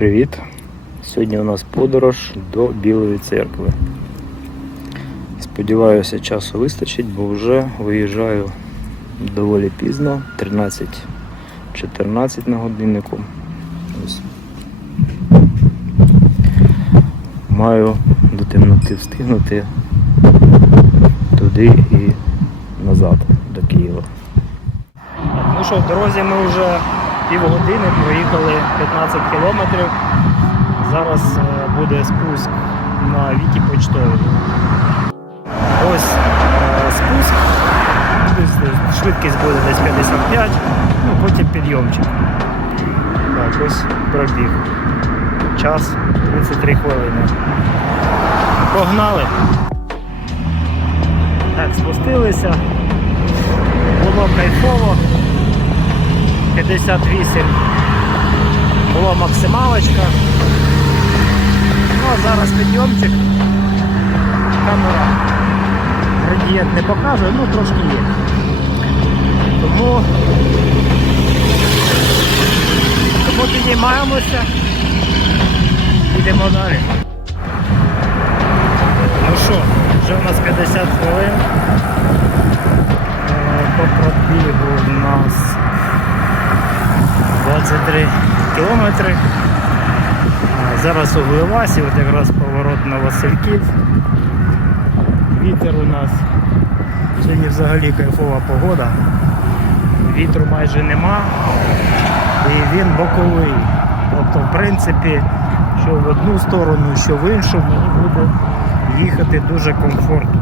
Привіт! Сьогодні у нас подорож до Білої церкви. Сподіваюся, часу вистачить, бо вже виїжджаю доволі пізно, 13-14 на годиннику. Ось. Маю до темноти встигнути туди і назад до Києва. Ну що, в дорозі ми вже півгодини проїхали 15 кілометрів. Зараз е, буде спуск на Віті Почтовий. Ось е, спуск. Швидкість буде десь 55, ну потім підйомчик. Так, ось пробіг. Час 33 хвилини. Погнали. Так, спустилися. Було кайфово. 58 була максималочка. Ну а зараз підйомчик. Камера градієнт не показує, ну трошки є. Тому, тому піднімаємося. Йдемо далі. Ну що, вже у нас 50 хвилин. Е, По пробігу у нас 23 кілометри. Зараз у Гливасі, от якраз поворот на Васильків. Вітер у нас. Сьогодні взагалі кайфова погода. Вітру майже нема. І він боковий. Тобто, в принципі, що в одну сторону, що в іншу, мені буде їхати дуже комфортно.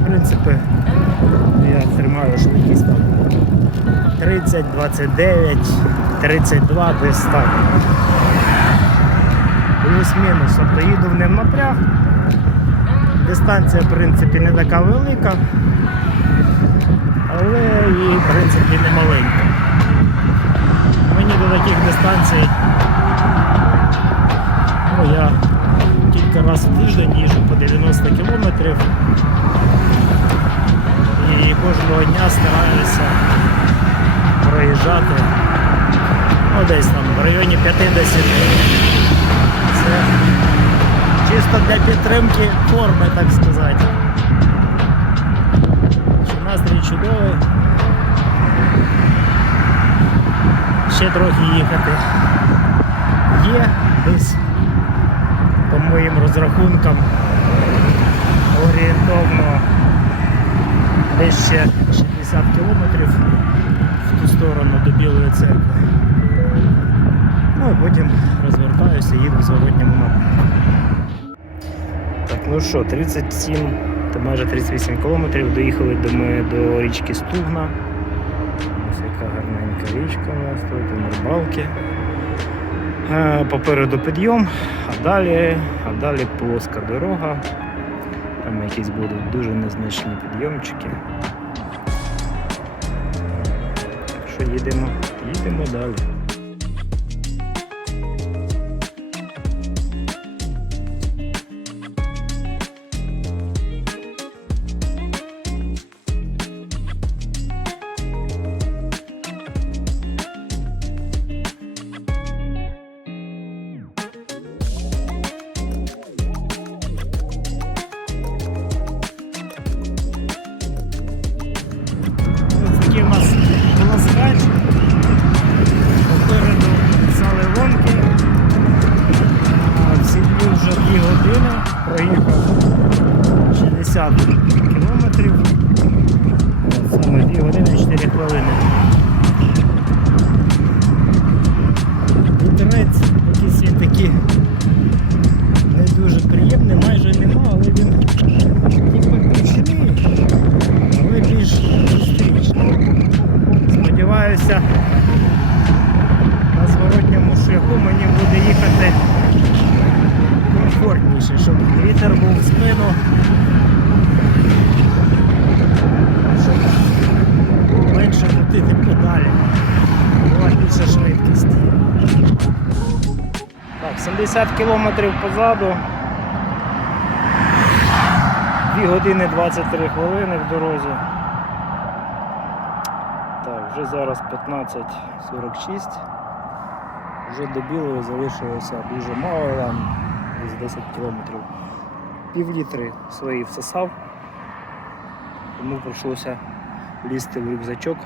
В принципі, я тримаю швидкість 30, 29, 32 десь так. Плюс-мінус. Тобто їду в ним напряг. Дистанція в принципі не така велика, але і в принципі не маленька. Мені до таких дистанцій ну, я кілька разів в тиждень їжджу по 90 кілометрів і кожного дня стараюся проїжджати ну, десь там в районі 50. Це чисто для підтримки форми, так сказати. Що Настрій чудовий. Ще трохи їхати. Є десь, по моїм розрахункам, орієнтовно десь ще 60 кілометрів сторону до Білої церкви. Ну а потім розвертаюся, їду в зворотньому напрямку. Так, ну що, 37 та майже 38 кілометрів доїхали до ми до річки Стугна. Ось яка гарненька річка у нас тут, і рибалки. Е, Попереду підйом, а далі, а далі плоска дорога. Там якісь будуть дуже незначні підйомчики. Їдемо, їдемо далі. Майже нема, але він ніби гучний але більш зустрічний. Сподіваюся, на зворотньому шляху мені буде їхати комфортніше, щоб вітер був в спину. Менше крутити педалі. Була більша швидкість. Так, 70 кілометрів позаду. 2 години 23 хвилини в дорозі. Так, вже зараз 15.46. Вже до білої залишилося дуже мало, там десь 10 кілометрів. Пів літри свої всосав, тому прийшлося лізти в рюкзачок.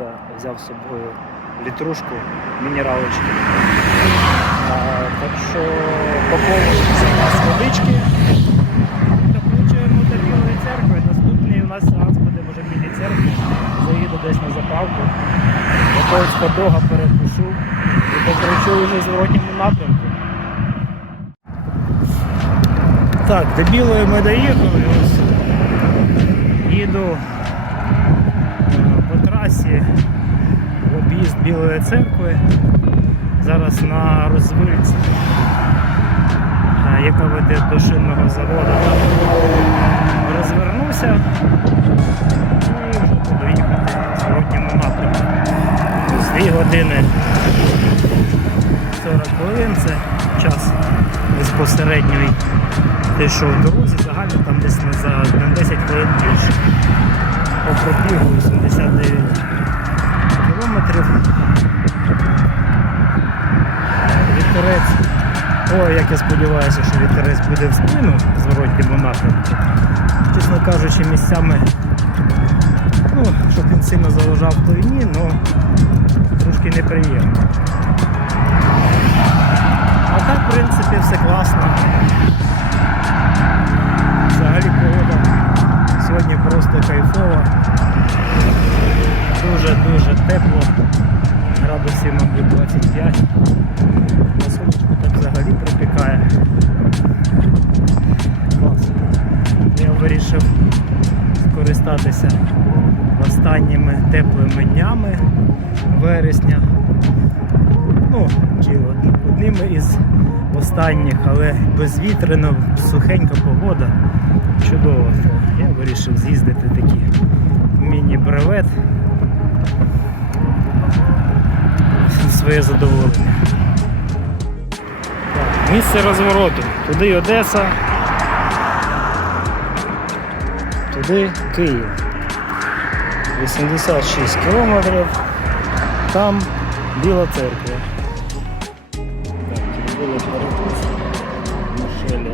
Я взяв з собою літрушку мінералочки. А, так що поповнюється у нас водички. Доплачуємо до Білої церкви. Наступний у нас сеанс буде може в білій церкві. Заїду десь на заправку. Якогось подога перекушу і покручу вже в зворотньому напрямку. Так, до білої ми доїхали. Ось їду е, по трасі в об'їзд Білої церкви. Зараз на розвильці, е, яка веде до шинного заводу. Там години 40 хвилин це час безпосередньої те, що в дорозі загально там десь не за на 10 хвилин більше. По пробігу 89 кілометрів. Вітерець. Ой, як я сподіваюся, що вітерець буде в спину в зворотньому напрямку. Чесно кажучи, місцями, ну, щоб він сильно заважав, то і ні, але трошки неприємно. А так, в принципі, все класно. Взагалі погода сьогодні просто кайфова. Дуже-дуже тепло. Градусів, мабуть, 25. На сонечку так взагалі припікає. Клас. Я вирішив скористатися останніми теплими днями вересня. Ну, чи одними із останніх, але безвітряно, сухенька погода. Чудово. Я вирішив з'їздити такий міні-бревет. Своє задоволення. Місце розвороту. Туди Одеса. Туди Київ. 86 кілометрів. Там Біла церква. Так, зробили перекус. На шелі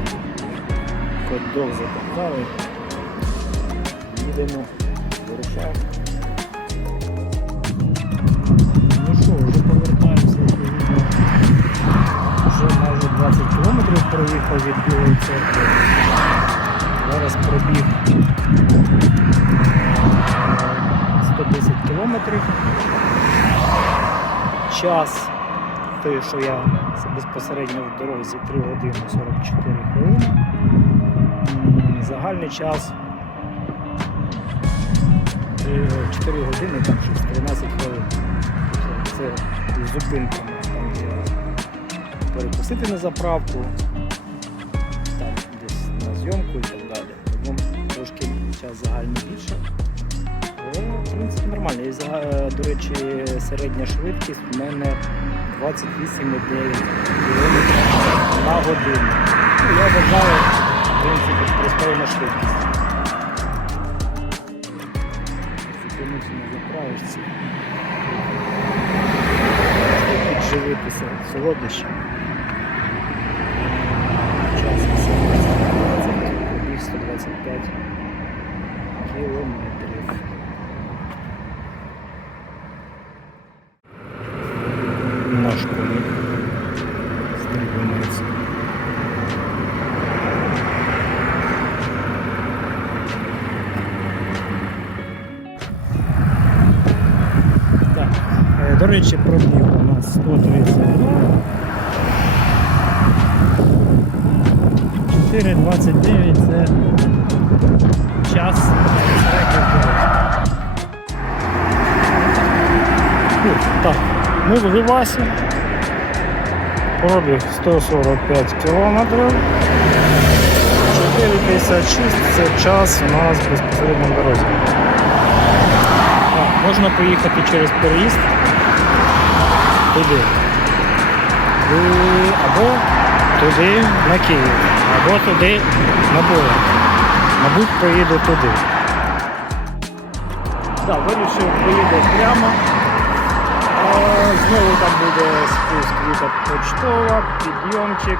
хот-дог запахали. Їдемо, вирушаємо. Ну що, вже повертаємося. Вже майже 20 кілометрів проїхав від Білої церкви. Зараз пробіг кілометрів. Час той, що я безпосередньо в дорозі 3 години 44 хвилини. Загальний час е, 4 години, там щось 13 хвилин. Це з зупинками, перекусити на заправку, там десь на зйомку і так далі. Тому трошки час загальний більше. Але, в принципі, нормально. І, зага- до речі, середня швидкість у мене 28,9 км на годину. Ну, я вважаю, в принципі, пристойна швидкість. Зупинився на заправочці. Підживитися солодощем. Час 18, побіг 125 кілометрів. Речі, пробіг у нас 132. 4,29 це час. Так, ми в Гівасі. Пробіг 145 кілометрів. 4,56 це час у нас безпосередньо в дорозі. Можна поїхати через переїзд туди. І- Або туди на Київ, або туди на Боя. Мабуть, поїду туди. Так, вирішив поїду прямо. Е, Знову там буде спуск віта почтова, підйомчик.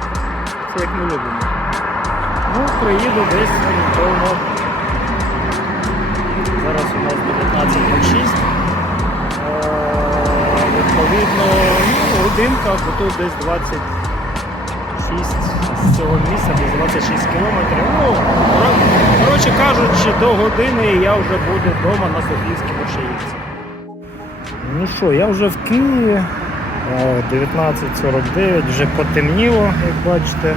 Це як ми любимо. Ну, приїду десь орієнтовно. Зараз у нас 19.06. Е, Відповідно, ну, годинка, тут десь 26 з цього місця, десь 26 кілометрів. Ну, коротше кажучи, до години я вже буду вдома на Софійській Мошаївці. Ну що, я вже в Києві. Е, 19.49, вже потемніло, як бачите.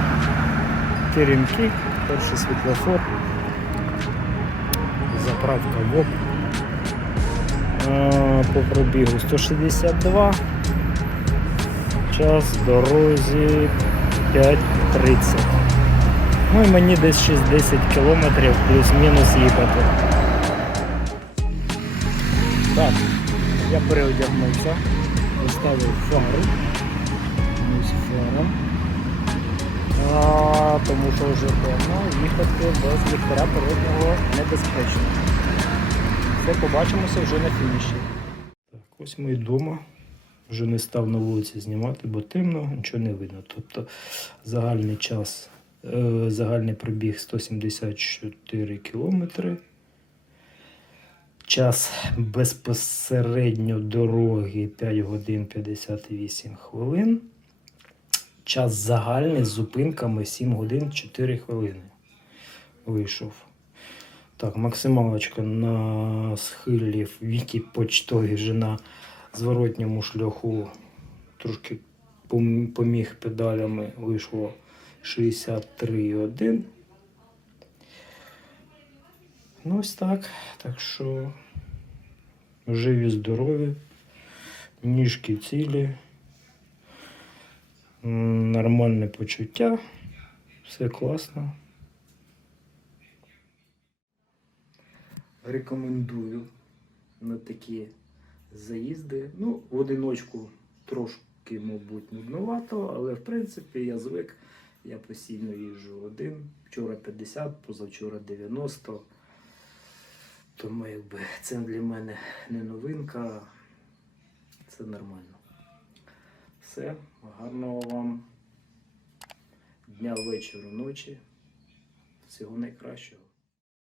Теремки, перший світлофор. Заправка ВОП. По пробігу 162. Час в дорозі 5.30. Ну і мені десь 60 кілометрів плюс-мінус їхати. Так, я переодягнувся, поставив фару. Ось фара. А, тому що вже певно їхати без ліхтаря переднього небезпечно. Все, побачимося вже на фініші. Так, ось ми вдома. Вже не став на вулиці знімати, бо темно, нічого не видно. Тобто загальний час, е, загальний пробіг 174 кілометри. Час безпосередньо дороги 5 годин 58 хвилин. Час загальний з зупинками 7 годин 4 хвилини. Вийшов. Так, максималочка на схилі вікі почтові вже на зворотньому шляху трошки поміг педалями вийшло 63,1. Ну, ось так. Так що живі, здорові, ніжки цілі, нормальне почуття, все класно. Рекомендую на такі заїзди. Ну, в одиночку трошки, мабуть, нудновато, але в принципі я звик. Я постійно їжджу один. Вчора 50, позавчора 90. Тому якби це для мене не новинка. Це нормально. Все, гарного вам дня, вечора, ночі. Всього найкращого.